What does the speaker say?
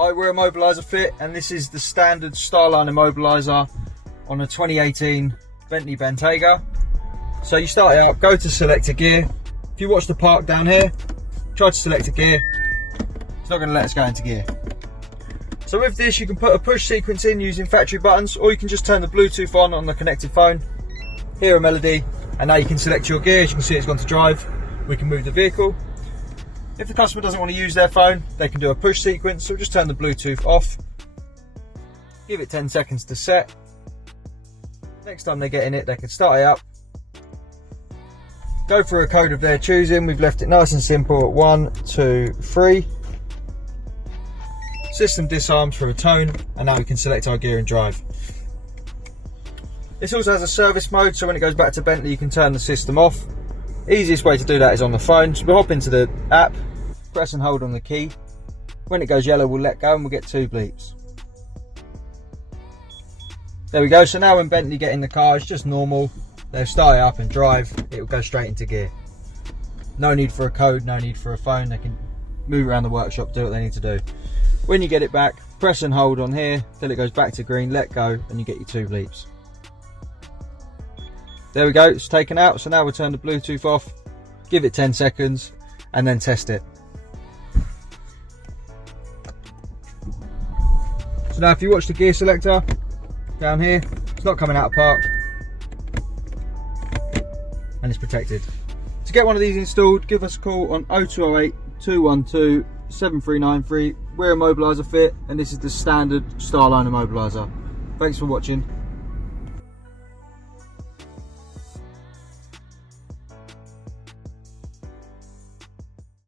Hi, we're Immobiliser Fit, and this is the standard Starline Immobiliser on a 2018 Bentley Bentayga. So you start it up, go to select a gear. If you watch the park down here, try to select a gear. It's not going to let us go into gear. So with this, you can put a push sequence in using factory buttons, or you can just turn the Bluetooth on the connected phone, hear a melody, and now you can select your gear. As you can see, it's gone to drive. We can move the vehicle. If the customer doesn't want to use their phone, they can do a push sequence, so just turn the Bluetooth off, give it 10 seconds to set. Next time they get in it, they can start it up, go for a code of their choosing. We've left it nice and simple at 1, 2, 3. System disarms for a tone, and now we can select our gear and drive. This also has a service mode, so when it goes back to Bentley, you can turn the system off. Easiest way to do that is on the phone. So we'll hop into the app, press and hold on the key. When it goes yellow, we'll let go and we'll get 2 bleeps. There we go. So now when Bentley get in the car, it's just normal. They'll start it up and drive. It will go straight into gear. No need for a code, no need for a phone. They can move around the workshop, do what they need to do. When you get it back, press and hold on here till it goes back to green, let go, and you get your 2 bleeps. There we go, it's taken out. So now we'll turn the Bluetooth off, give it 10 seconds, and then test it. So now if you watch the gear selector down here, it's not coming out of park, and it's protected. To get one of these installed, give us a call on 0208 212 7393. We're Immobiliser Fit, and this is the standard Starline Immobiliser. Thanks for watching.